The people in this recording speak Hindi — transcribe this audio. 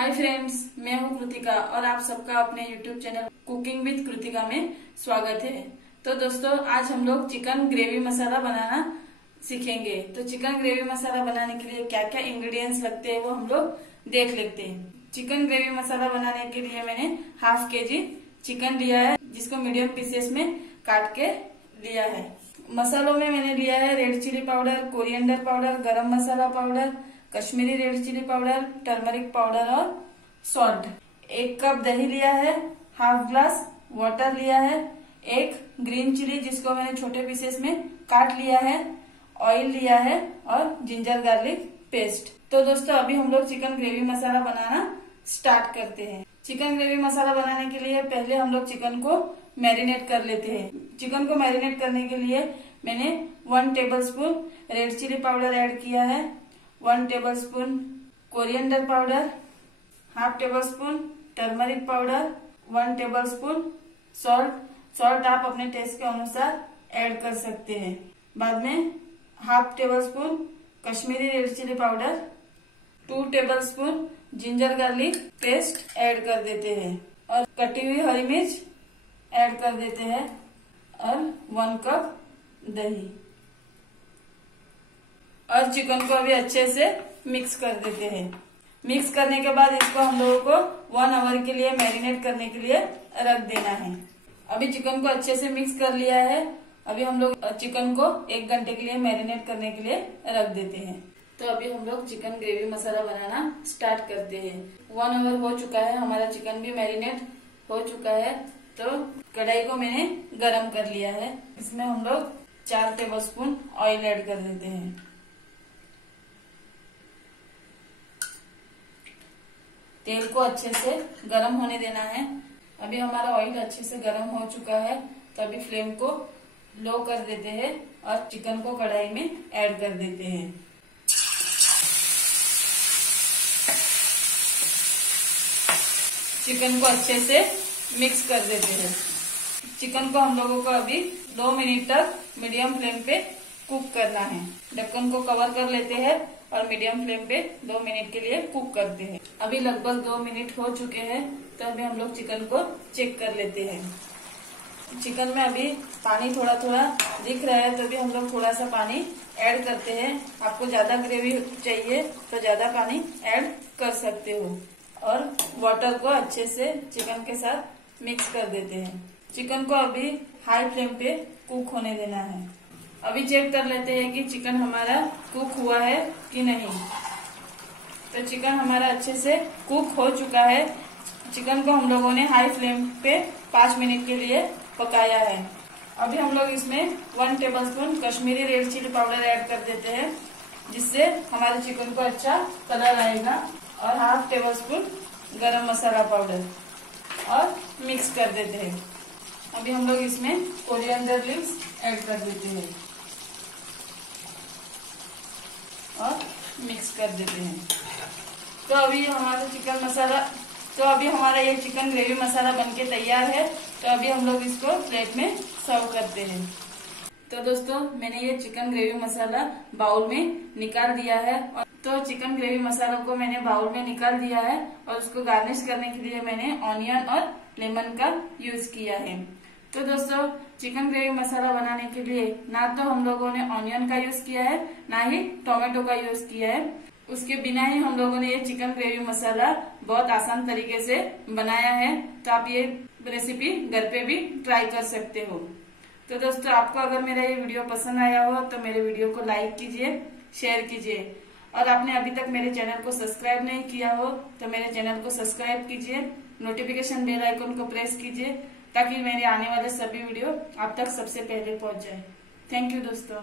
हाय फ्रेंड्स, मैं हूं कृतिका और आप सबका अपने YouTube channel cooking with Kritika में स्वागत है। तो दोस्तों, आज हम लोग चिकन ग्रेवी मसाला बनाना सीखेंगे। तो चिकन ग्रेवी मसाला बनाने के लिए क्या क्या इंग्रेडिएंट्स लगते हैं वो हम लोग देख लेते हैं। चिकन ग्रेवी मसाला बनाने के लिए मैंने हाफ केजी चिकन लिया है, जिसको मीडियम पीसेस में काट के लिया है। मसालों में मैंने लिया है red chilli powder, coriander powder, garam masala powder, Kashmiri red chilli powder, turmeric powder और सॉल्ट। 1 कप दही लिया है, हाफ ग्लास वाटर लिया है, 1 ग्रीन चिली जिसको मैंने छोटे पीसेस में काट लिया है, ऑयल लिया है और जिंजर गार्लिक पेस्ट। तो दोस्तों, अभी हम लोग चिकन ग्रेवी मसाला बनाना स्टार्ट करते हैं। चिकन ग्रेवी मसाला बनाने के लिए पहले हम लोग चिकन को मैरिनेट कर लेते हैं। चिकन को मैरिनेट करने के लिए मैंने 1 tablespoon red chilli powder add किया है, 1 tablespoon coriander powder, half tablespoon turmeric powder, 1 tablespoon salt आप अपने टेस्ट के अनुसार ऐड कर सकते हैं। बाद में half tablespoon Kashmiri red chilli powder, 2 tablespoon ginger garlic paste add कर देते हैं और कटी हुई हरी मिर्च ऐड कर देते हैं और 1 कप दही और चिकन को अभी अच्छे से मिक्स कर देते हैं। मिक्स करने के बाद इसको हम लोगों को 1 आवर के लिए मैरिनेट करने के लिए रख देना है। अभी चिकन को अच्छे से मिक्स कर लिया है। अभी हम लोग चिकन को 1 घंटे के लिए मैरिनेट करने के लिए रख देते हैं। तो अभी हम लोग चिकन ग्रेवी मसाला बनाना स्टार्ट करते हैं। 1 आवर हो चुका है, हमारा चिकन भी मैरिनेट हो चुका है। तो कढ़ाई को मैंने गरम कर लिया है। इसमें हम लोग 4 टेबलस्पून ऑयल ऐड कर देते हैं। तेल को अच्छे से गरम होने देना है। अभी हमारा ऑयल अच्छे से गरम हो चुका है, तो अभी फ्लेम को लो कर देते हैं और चिकन को कढ़ाई में ऐड कर देते हैं। चिकन को अच्छे से मिक्स कर देते हैं। चिकन को हम लोगों को अभी 2 मिनट तक मीडियम फ्लेम पे कुक करना है। ढक्कन को कवर कर लेते हैं और मीडियम फ्लेम पे 2 मिनट के लिए कुक करते हैं। अभी लगभग 2 मिनट हो चुके हैं, तो अभी हम लोग चिकन को चेक कर लेते हैं। चिकन में अभी पानी थोड़ा थोड़ा दिख रहा है, तो अभी हम लोग थोड़ा सा पानी ऐड करते हैं। आपको ज्यादा ग्रेवी चाहिए तो ज्यादा पानी ऐड कर सकते हो और वाटर को अच्छे से चिकन के साथ मिक्स कर देते हैं। चिकन को अभी हाई फ्लेम पे कुक होने देना है। अभी चेक कर लेते हैं कि चिकन हमारा कुक हुआ है कि नहीं। तो चिकन हमारा अच्छे से कुक हो चुका है। चिकन को हम लोगों ने हाई फ्लेम पे 5 मिनट के लिए पकाया है। अभी हम लोग इसमें 1 tablespoon Kashmiri red chilli powder add कर देते हैं, जिससे हमारे चिकन को अच्छा कलर आएगा, और हाफ टेबलस्पून गरम मसाला पाउडर और मिक्स कर देते हैं। अभी हम लोग इसमें कोरिएंडर लीव्स ऐड कर देते हैं और मिक्स कर देते हैं। तो अभी हमारा ये चिकन ग्रेवी मसाला बनके तैयार है। तो अभी हम लोग इसको प्लेट में सर्व करते हैं। तो दोस्तों, मैंने ये चिकन ग्रेवी मसाला बाउल में निकाल दिया है। तो चिकन ग्रेवी मसाला को मैंने बाउल में निकाल दिया है और उसको गार्निश करने के लिए मैंने ऑनियन और लेमन का यूज किया है। तो दोस्तों, चिकन ग्रेवी मसाला बनाने के लिए ना तो हम लोगों ने ऑनियन का यूज किया है, ना ही टोमेटो का यूज किया है। उसके बिना ही हम लोगों ने ये चिकन ग्रेवी मसाला बहुत आसान तरीके से बनाया है। तो आप ये रेसिपी घर पे भी ट्राई कर सकते हो। तो दोस्तों, आपको अगर मेरा ये वीडियो पसंद आया हो तो मेरे वीडियो को लाइक कीजिए, शेयर कीजिए, और आपने अभी तक मेरे चैनल को सब्सक्राइब नहीं किया हो तो मेरे चैनल को सब्सक्राइब कीजिए, नोटिफिकेशन बेल आइकन को प्रेस कीजिए, ताकि मेरे आने वाले सभी वीडियो आप तक सबसे पहले पहुंच जाए। थैंक यू दोस्तों।